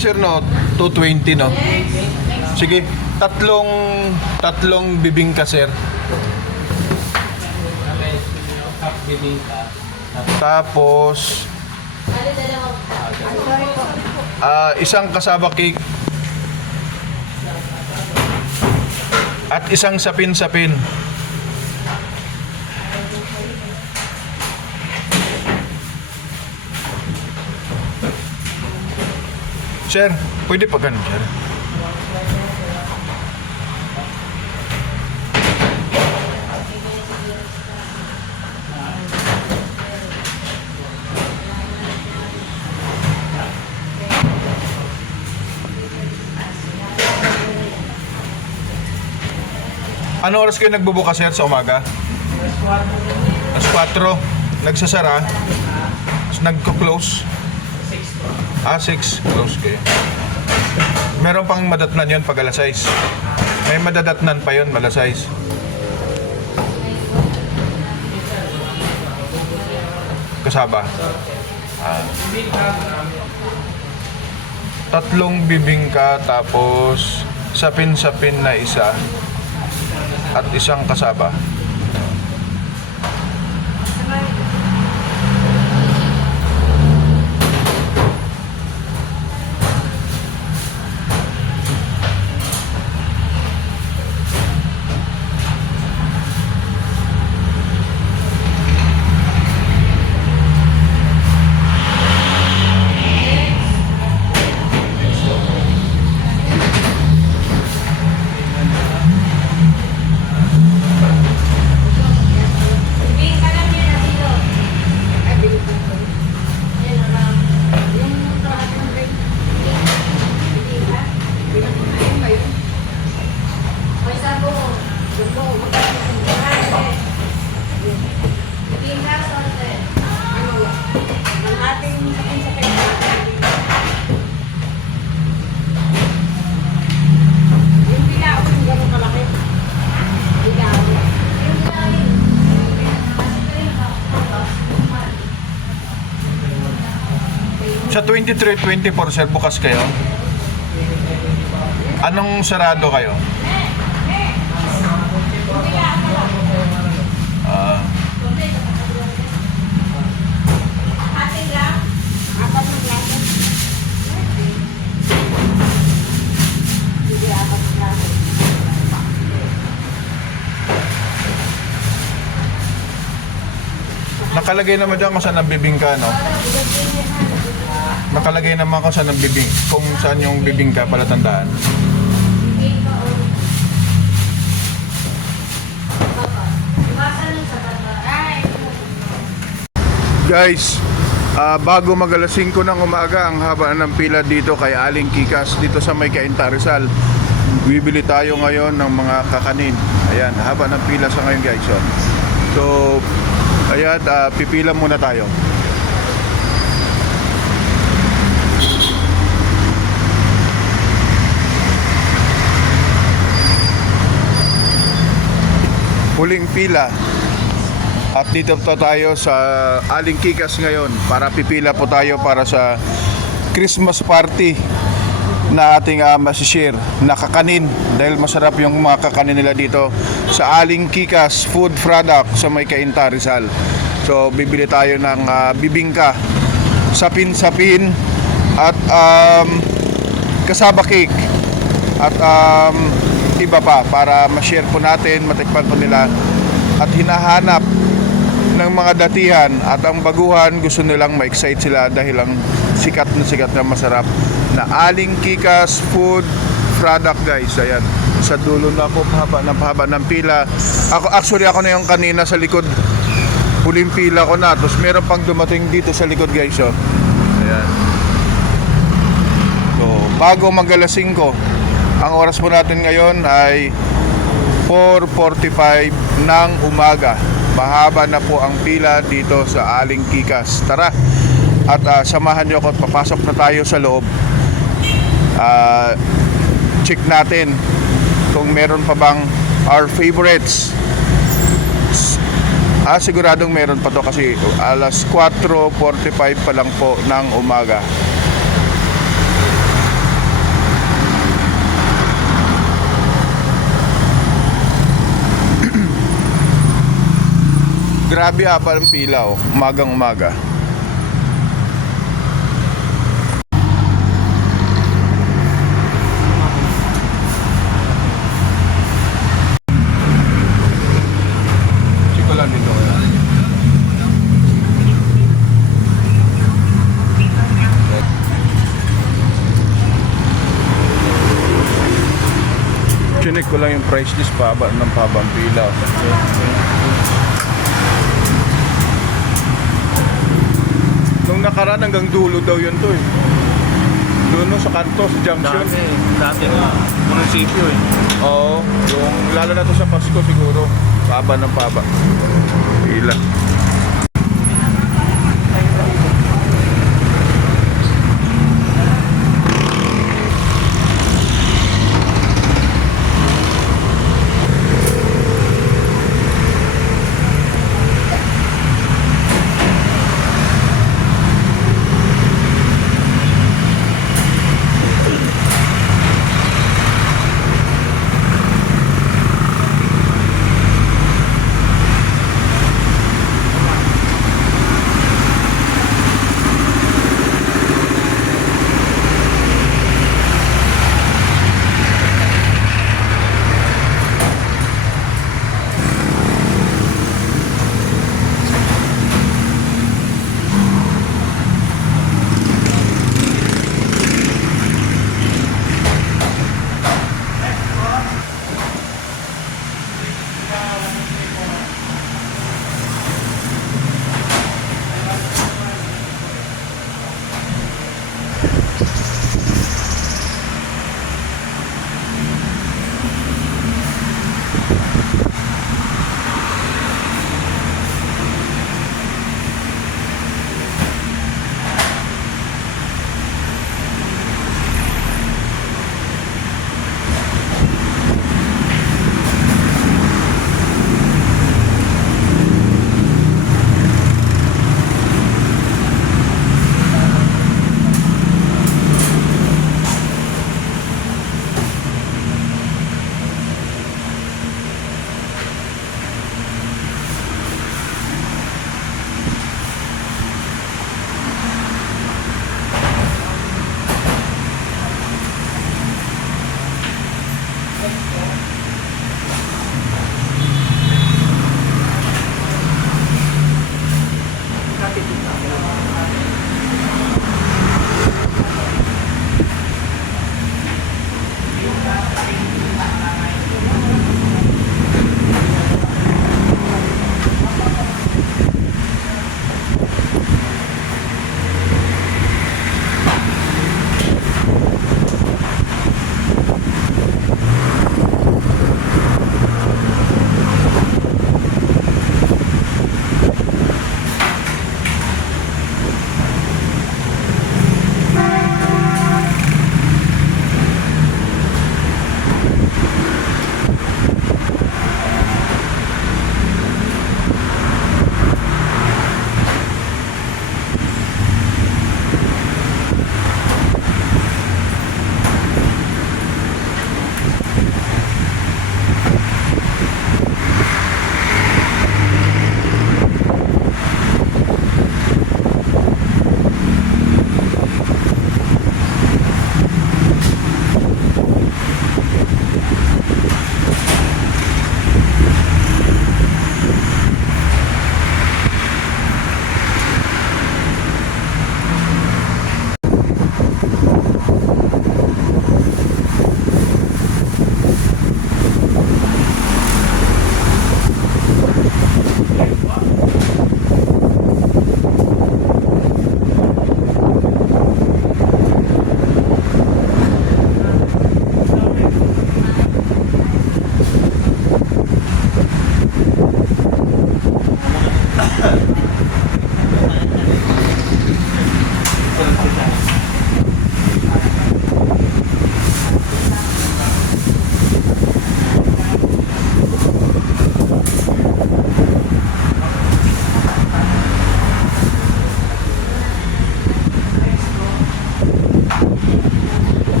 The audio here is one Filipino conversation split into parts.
Sir, no, 220, no? Sige, tatlong bibingka, sir. Tapos isang kasaba cake at isang sapin-sapin. Sir, pwede pa ganun, sir? Ano oras kayo nagbubukas, sir, sa umaga? Alas 4. Nagsasara? Nagko-close? 6. Close kayo. Meron pang madatnan yun pag alas 6. May madadatnan pa yun, alas 6. Kasaba. Tatlong bibingka, tapos sapin-sapin na isa at isang kasaba. Sa 23-24, sir, bukas kayo? Anong sarado kayo? Nakalagay naman dyan kung saan nabibingka, no? Nakalagay naman kung saan kung saan yung bibingka, palatandaan. Guys, bago mag alas 5 ng umaga, ang haba ng pila dito kay Aling Kikas dito sa May Cainta, Rizal. Bibili tayo ngayon ng mga kakanin. Ayan, haba ng pila sa ngayon, guys. So, ayan, pipila muna tayo. Huling pila. At dito po tayo sa Aling Kikas ngayon para pipila po tayo para sa Christmas party na ating masishare na kakanin, dahil masarap yung mga kakanin nila dito sa Aling Kikas Food Product sa May Cainta, Rizal. So bibili tayo ng bibingka, sapin-sapin at kasaba cake at iba pa para ma-share po natin, matikpan po nila. At hinahanap ng mga datihan at ang baguhan, gusto nilang ma-excite sila dahil ang sikat na masarap na Aling Kikas Food Product, guys. Ayan, sa dulo na po, pahaba ng pila. Ako na yung kanina sa likod, huling pila ko na, tapos meron pang dumating dito sa likod, guys. Ayan. So bago mag alas 5, ang oras po natin ngayon ay 4:45 ng umaga. Mahaba na po ang pila dito sa Aling Kikas. Tara at samahan niyo ako at papasok na tayo sa loob. Check natin kung meron pa bang our favorites. Siguradong meron pa to kasi alas 4:45 pa lang po ng umaga. Grabe haba ng pila, oh. Umagang umaga. Check ko lang dito kaya. Chinek ko lang yung price list, paba ng pabang pila. Nung nakaraan hanggang dulo daw yun to eh. Doon no, sa kanto, sa junction. Dati na, munisipyo eh. Oo, yung lalo na to sa Pasko siguro. Paba ng paba. Pila.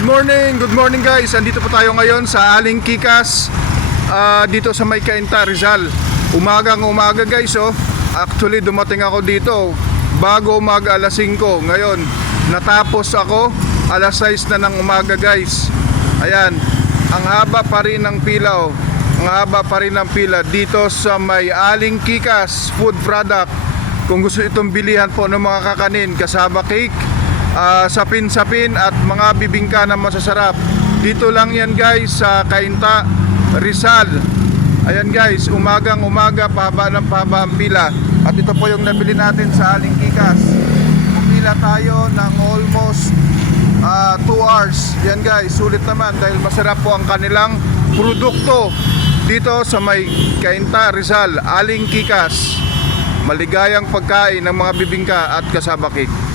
Good morning guys. Andito po tayo ngayon sa Aling Kikas, dito sa May Cainta, Rizal. Umagang umaga guys, oh. Actually dumating ako dito bago umaga alas 5. Ngayon natapos ako alas 6 na ng umaga guys. Ayan, ang haba pa rin ng pila, oh. Ang haba pa rin ng pila dito sa May Aling Kikas Food Product. Kung gusto itong bilihan po ng mga kakanin, kasaba cake, sapin-sapin at mga bibingka na masasarap. Dito lang yan guys sa Cainta, Rizal. Ayan guys, umagang umaga, pahaba ng pahaba ang pila. At ito po yung nabili natin sa Aling Kikas. Pumila tayo ng almost 2 hours. Yan guys, sulit naman dahil masarap po ang kanilang produkto dito sa May Cainta, Rizal. Aling Kikas, maligayang pagkain ng mga bibingka at kasaba cake.